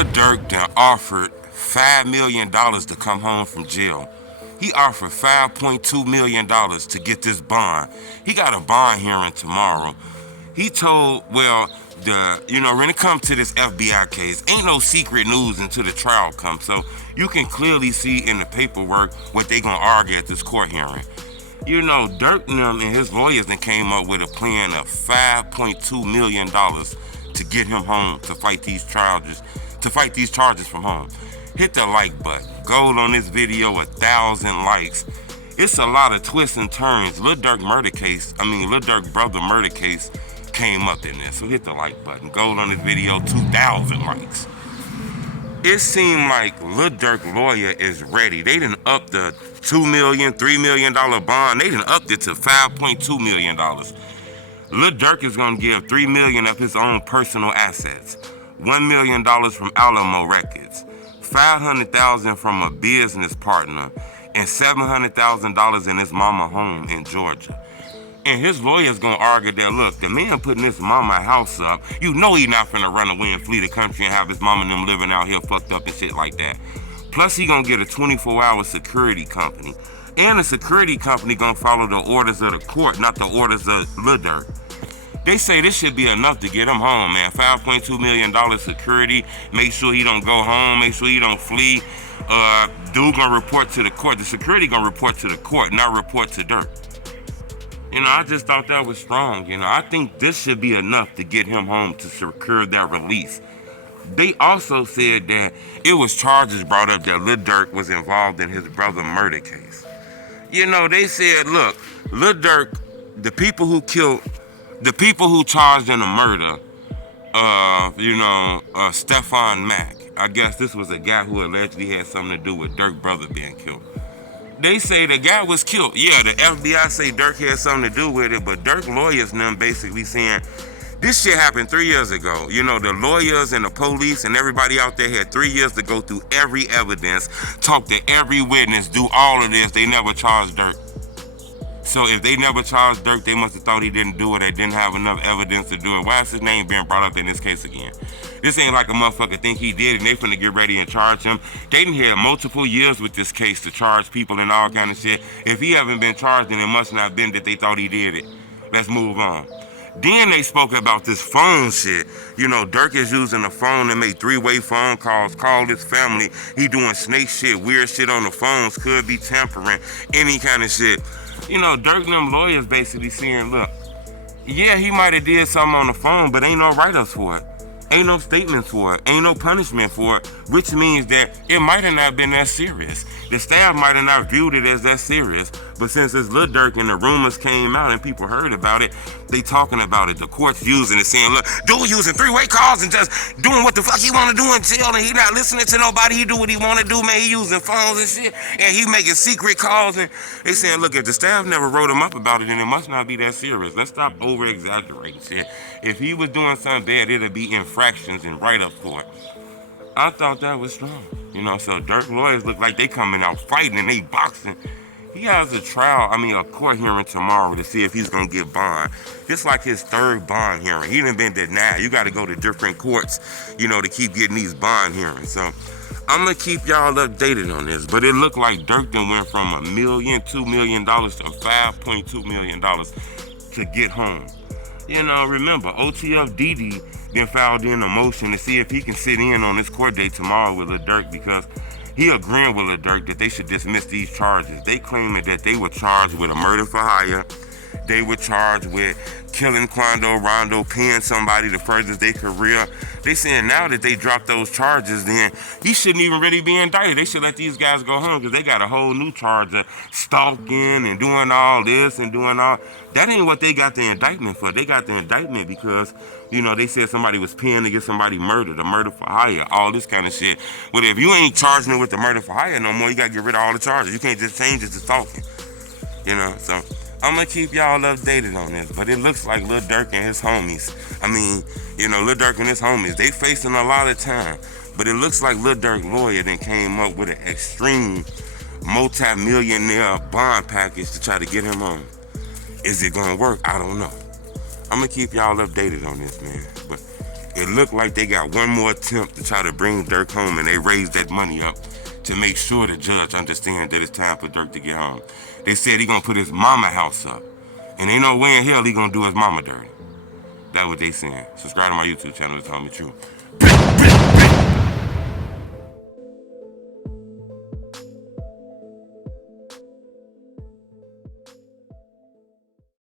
Lil Durk done offered $5 million to come home from jail. He offered $5.2 million to get this bond. He got a bond hearing tomorrow. He told, when it comes to this FBI case, ain't no secret news until the trial comes. So you can clearly see in the paperwork what they gonna argue at this court hearing. Durk and them and his lawyers then came up with a plan of $5.2 million to get him home to fight these charges from home. Hit the like button. Gold on this video, 1,000 likes. It's a lot of twists and turns. Lil Durk brother murder case came up in there. So hit the like button. Gold on this video, 2,000 likes. It seemed like Lil Durk lawyer is ready. They done up the $2 million, $3 million bond. They done upped it to $5.2 million. Lil Durk is gonna give $3 million of his own personal assets, $1 million from Alamo Records, $500,000 from a business partner, and $700,000 in his mama home in Georgia. And his lawyer's gonna argue that, look, the man putting his mama house up, he not finna run away and flee the country and have his mama and them living out here fucked up and shit like that. Plus, he gonna get a 24-hour security company. And the security company gonna follow the orders of the court, not the orders of Lil Durk. They say this should be enough to get him home, man. $5.2 million security, make sure he don't go home, make sure he don't flee. Dude gonna report to the court. The security gonna report to the court, not report to Durk. I just thought that was strong. I think this should be enough to get him home to secure that release. They also said that it was charges brought up that Lil Durk was involved in his brother murder case. They said, look, Lil Durk, the people who charged in the murder, Stefan Mack. I guess this was a guy who allegedly had something to do with Durk's brother being killed. They say the guy was killed. Yeah, the FBI say Durk had something to do with it, but Durk lawyers and them basically saying, this shit happened 3 years ago. The lawyers and the police and everybody out there had 3 years to go through every evidence, talk to every witness, do all of this. They never charged Durk. So if they never charged Durk, they must have thought he didn't do it. They didn't have enough evidence to do it. Why is his name being brought up in this case again? This ain't like a motherfucker think he did and they finna get ready and charge him. They done had multiple years with this case to charge people and all kind of shit. If he haven't been charged, then it must not have been that they thought he did it. Let's move on. Then they spoke about this phone shit. Durk is using the phone to make three-way phone calls, call his family. He doing snake shit, weird shit on the phones, could be tampering, any kind of shit. Durk and them lawyers basically saying, look, yeah, he might have did something on the phone, but ain't no write-ups for it. Ain't no statements for it. Ain't no punishment for it, which means that it might have not been that serious. The staff might have not viewed it as that serious, but since it's Lil Durk and the rumors came out and people heard about it, they talking about it. The court's using it, saying, look, dude using three-way calls and just doing what the fuck he want to do in jail, and he not listening to nobody. He do what he want to do, man. He using phones and shit, and he making secret calls, and they saying, look, if the staff never wrote him up about it, then it must not be that serious. Let's stop over-exaggerating shit. If he was doing something bad, it'll be infractions and write-up for it. I thought that was strong. So Durk lawyers look like they coming out fighting and they boxing. He has a court hearing tomorrow to see if he's gonna get bond. This like his third bond hearing. He done been denied. You gotta go to different courts, to keep getting these bond hearings. So I'm gonna keep y'all updated on this. But it looked like Durk done went from $1 million, $2 million to $5.2 million to get home. Remember, OTF DD then filed in a motion to see if he can sit in on this court date tomorrow with Lil Durk because he agreeing with Lil Durk that they should dismiss these charges. They claiming that they were charged with a murder for hire. They were charged with killing Quando Rondo, paying somebody to further their career. They saying now that they dropped those charges, then he shouldn't even really be indicted. They should let these guys go home because they got a whole new charge of stalking and doing all this and doing all. That ain't what they got the indictment for. They got the indictment because, they said somebody was paying to get somebody murdered, a murder for hire, all this kind of shit. But if you ain't charging it with the murder for hire no more, you got to get rid of all the charges. You can't just change it to stalking, so I'm going to keep y'all updated on this, but it looks like Lil Durk and his homies, Lil Durk and his homies, they facing a lot of time, but it looks like Lil Durk lawyer then came up with an extreme multi-millionaire bond package to try to get him home. Is it going to work? I don't know. I'm going to keep y'all updated on this, man, but It looked like they got one more attempt to try to bring Durk home, and they raised that money up to make sure the judge understands that it's time for Durk to get home. They said he gonna put his mama house up, and ain't no way in hell he gonna do his mama dirty. That's what they saying. Subscribe to my YouTube channel to tell me true.